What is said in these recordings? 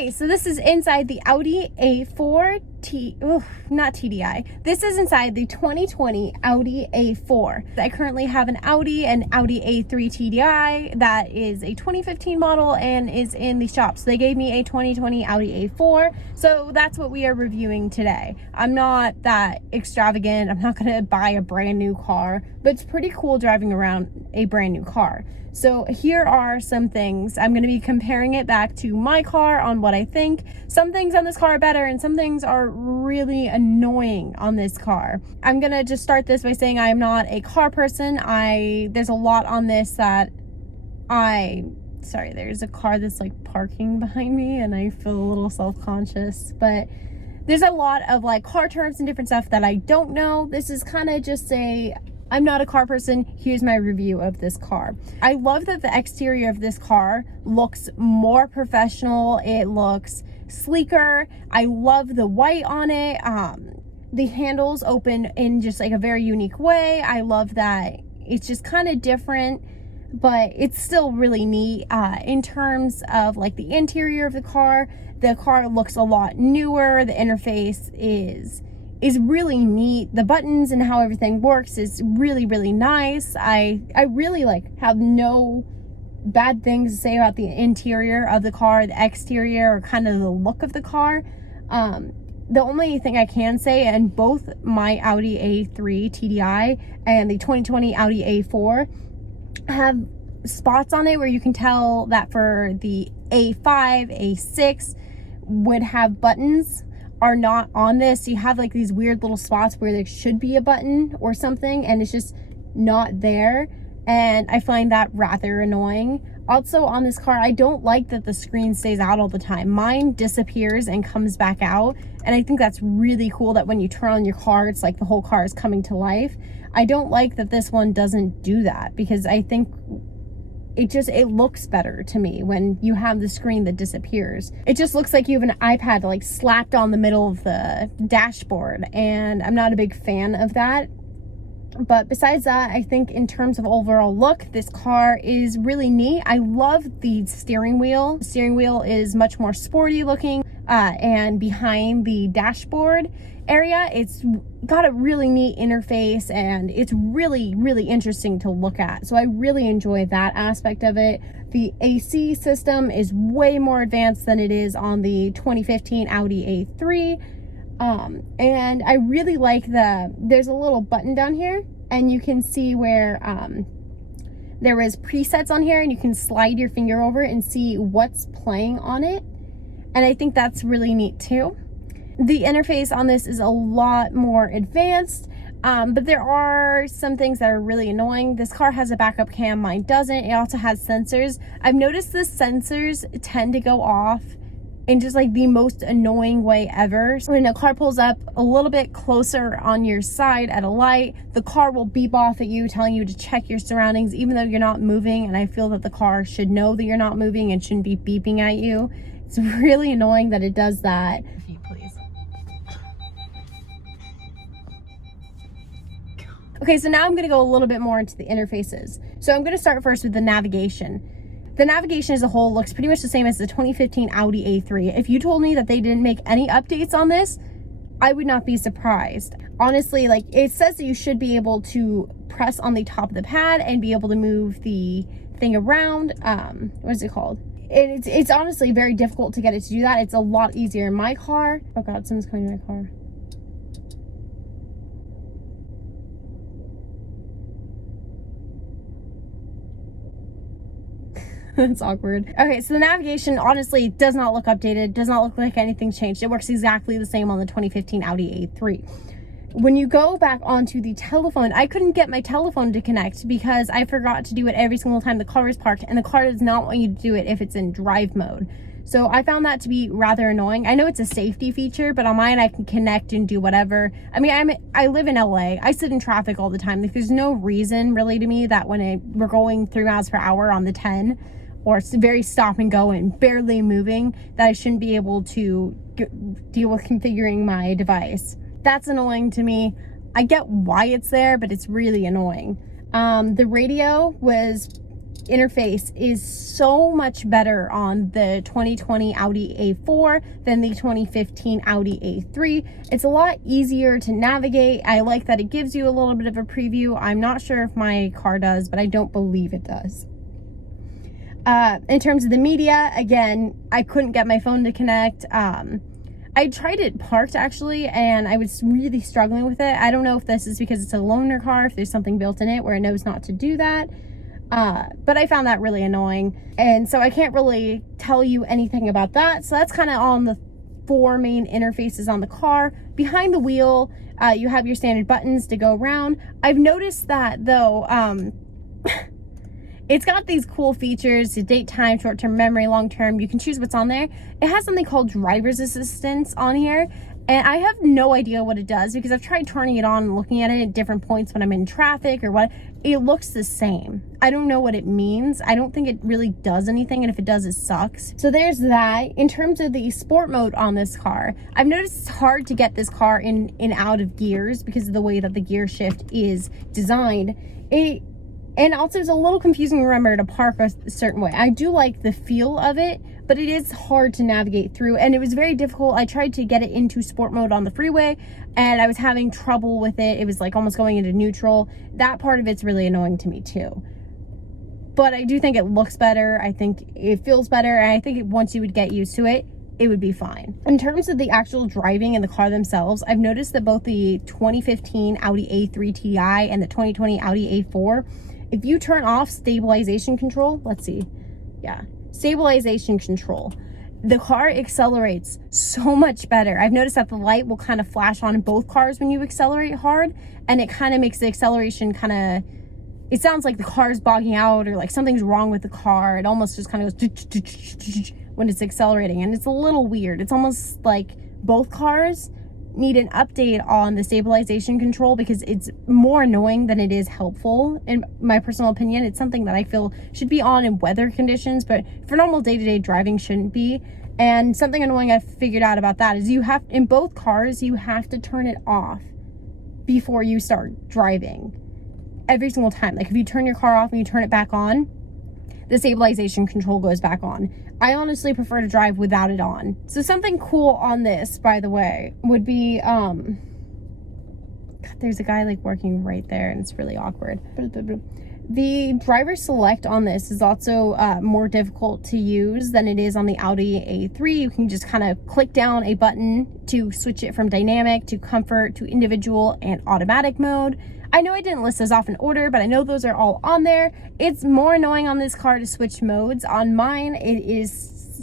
Okay, so this is inside the Audi A4 not TDI. This is inside the 2020 Audi A4. I currently have an Audi A3 TDI that is a 2015 model and is in the shop. So they gave me a 2020 Audi A4. So that's what we are reviewing today. I'm not that extravagant. I'm not going to buy a brand new car, but it's pretty cool driving around a brand new car. So here are some things. I'm going to be comparing it back to my car on what I think. Some things on this car are better and some things are really annoying on this car. I'm going to just start this by saying I am not a car person. There's a lot on this that sorry, there's a car that's like parking behind me and I feel a little self-conscious, but there's a lot of like car terms and different stuff that I don't know. This is kind of just I'm not a car person. Here's my review of this car. I love that the exterior of this car looks more professional. It looks sleeker. I love the white on it. The handles open in just like a very unique way. I love that it's just kind of different, but it's still really neat. In terms of like the interior of the car looks a lot newer. The interface is really neat. The buttons and how everything works is really, really nice. I really have no bad things to say about the interior of the car, the exterior, or kind of the look of the car. The only thing I can say, and both my Audi A3 TDI and the 2020 Audi A4 have spots on it where you can tell that for the A5, A6 would have buttons are not on this. You have like these weird little spots where there should be a button or something and it's just not there, and I find that rather annoying. Also on this car, I don't like that the screen stays out all the time. Mine disappears and comes back out, and I think that's really cool that when you turn on your car, it's like the whole car is coming to life. I don't like that this one doesn't do that, because I think it looks better to me when you have the screen that disappears. It just looks like you have an iPad like slapped on the middle of the dashboard, and I'm not a big fan of that. But besides that, I think in terms of overall look, this car is really neat. I love the steering wheel. The steering wheel is much more sporty looking, and behind the dashboard area, it's got a really neat interface and it's really, really interesting to look at. So I really enjoy that aspect of it. The AC system is way more advanced than it is on the 2015 Audi A3. And I really like there's a little button down here, and you can see where there is presets on here, and you can slide your finger over and see what's playing on it. And I think that's really neat too. The interface on this is a lot more advanced, but there are some things that are really annoying. This car has a backup cam, mine doesn't. It also has sensors. I've noticed the sensors tend to go off in just like the most annoying way ever. So when a car pulls up a little bit closer on your side at a light, the car will beep off at you, telling you to check your surroundings, even though you're not moving. And I feel that the car should know that you're not moving and shouldn't be beeping at you. It's really annoying that it does that. If you please. Okay, so now I'm going to go a little bit more into the interfaces. So I'm going to start first with the navigation. The navigation as a whole looks pretty much the same as the 2015 Audi A3. If you told me that they didn't make any updates on this, I would not be surprised. Honestly, like, it says that you should be able to press on the top of the pad and be able to move the thing around. What is it called? It's honestly very difficult to get it to do that. It's a lot easier in my car. Oh God, someone's coming to my car. That's awkward. Okay, so the navigation honestly does not look updated, does not look like anything's changed. It works exactly the same on the 2015 Audi A3. When you go back onto the telephone, I couldn't get my telephone to connect because I forgot to do it every single time the car is parked, and the car does not want you to do it if it's in drive mode. So I found that to be rather annoying. I know it's a safety feature, but on mine I can connect and do whatever. I mean, I live in LA. I sit in traffic all the time. Like, there's no reason really to me that when we're going 3 miles per hour on the 10, or it's very stop and go and barely moving, that I shouldn't be able to deal with configuring my device. That's annoying to me. I get why it's there, but it's really annoying. The radio was interface is so much better on the 2020 Audi A4 than the 2015 Audi A3. It's a lot easier to navigate. I like that it gives you a little bit of a preview. I'm not sure if my car does, but I don't believe it does. In terms of the media, again, I couldn't get my phone to connect. I tried it parked actually, and I was really struggling with it. I don't know if this is because it's a loaner car, if there's something built in it where it knows not to do that. But I found that really annoying. And so I can't really tell you anything about that. So that's kind of on the 4 main interfaces on the car. Behind the wheel, you have your standard buttons to go around. I've noticed that though, it's got these cool features to date, time, short-term memory, long-term. You can choose what's on there. It has something called driver's assistance on here. And I have no idea what it does because I've tried turning it on and looking at it at different points when I'm in traffic or what. It looks the same. I don't know what it means. I don't think it really does anything. And if it does, it sucks. So there's that. In terms of the sport mode on this car, I've noticed it's hard to get this car in and out of gears because of the way that the gear shift is designed. And also it's a little confusing to remember to park a certain way. I do like the feel of it, but it is hard to navigate through, and it was very difficult. I tried to get it into sport mode on the freeway and I was having trouble with it. It was like almost going into neutral. That part of it's really annoying to me too. But I do think it looks better. I think it feels better, and I think once you would get used to it, it would be fine. In terms of the actual driving in the car themselves, I've noticed that both the 2015 Audi A3 TDI and the 2020 Audi A4, if you turn off stabilization control, let's see, yeah, stabilization control, the car accelerates so much better. I've noticed that the light will kind of flash on in both cars when you accelerate hard, and it kind of makes the acceleration kind of, it sounds like the car's bogging out or like something's wrong with the car. It almost just kind of goes when it's accelerating, and it's a little weird. It's almost like both cars need an update on the stabilization control because it's more annoying than it is helpful. In my personal opinion, it's something that I feel should be on in weather conditions, but for normal day-to-day driving shouldn't be. And something annoying I've figured out about that is you have, in both cars, you have to turn it off before you start driving every single time. Like if you turn your car off and you turn it back on, the stabilization control goes back on. I honestly prefer to drive without it on. So something cool on this, by the way, would be, God, there's a guy like working right there and it's really awkward. The driver select on this is also more difficult to use than it is on the Audi A3. You can just kind of click down a button to switch it from dynamic to comfort to individual and automatic mode. I know I didn't list those off in order, but I know those are all on there. It's more annoying on this car to switch modes. On mine, it is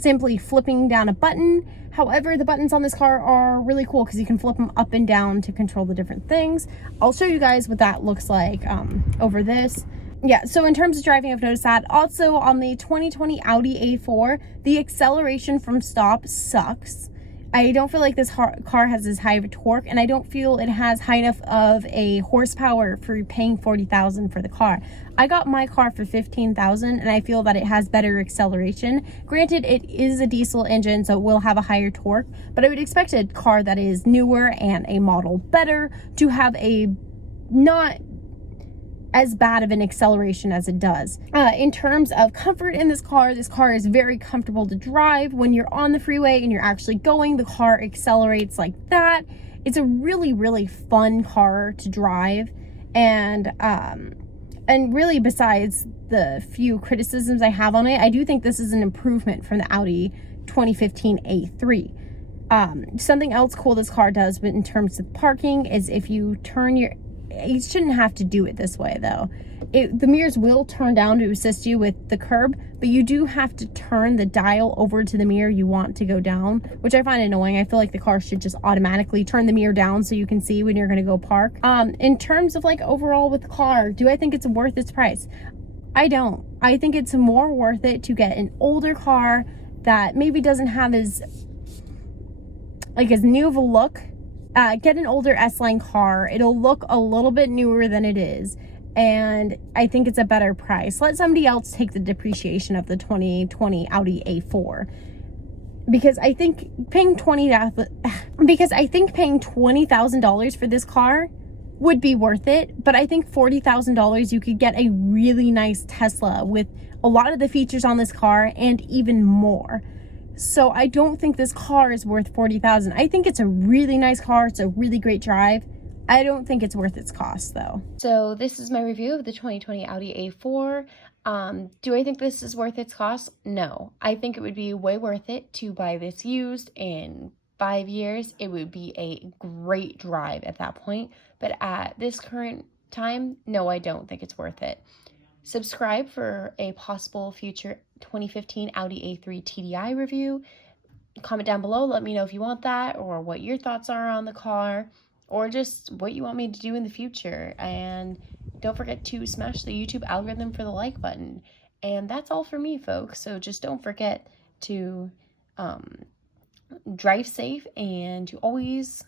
simply flipping down a button. However, the buttons on this car are really cool because you can flip them up and down to control the different things. I'll show you guys what that looks like over this. Yeah, so in terms of driving, I've noticed that. Also, on the 2020 Audi A4, the acceleration from stop sucks. I don't feel like this car has as high of a torque, and I don't feel it has high enough of a horsepower for paying $40,000 for the car. I got my car for $15,000, and I feel that it has better acceleration. Granted, it is a diesel engine, so it will have a higher torque, but I would expect a car that is newer and a model better to have a not as bad of an acceleration as it does. In terms of comfort in this car is very comfortable to drive. When you're on the freeway and you're actually going, the car accelerates like that. It's a really, really fun car to drive. And really, besides the few criticisms I have on it, I do think this is an improvement from the Audi 2015 A3. Something else cool this car does in terms of parking is if you turn you shouldn't have to do it this way though. The mirrors will turn down to assist you with the curb, but you do have to turn the dial over to the mirror you want to go down, which I find annoying. I feel like the car should just automatically turn the mirror down so you can see when you're going to go park. In terms of like overall with the car, do I think it's worth its price? I don't. I think it's more worth it to get an older car that maybe doesn't have as new of a look. Get an older S-Line car. It'll look a little bit newer than it is, and I think it's a better price. Let somebody else take the depreciation of the 2020 Audi A4, because I think paying $20,000 for this car would be worth it. But I think $40,000 you could get a really nice Tesla with a lot of the features on this car and even more. So I don't think this car is worth $40,000. I think it's a really nice car. It's a really great drive. I don't think it's worth its cost though. So this is my review of the 2020 Audi A4. Do I think this is worth its cost? No. I think it would be way worth it to buy this used in 5 years. It would be a great drive at that point. But at this current time, no, I don't think it's worth it. Subscribe for a possible future 2015 Audi A3 TDI review. Comment down below, let me know if you want that or what your thoughts are on the car or just what you want me to do in the future. And don't forget to smash the YouTube algorithm for the like button. And that's all for me, folks. So just don't forget to drive safe and to always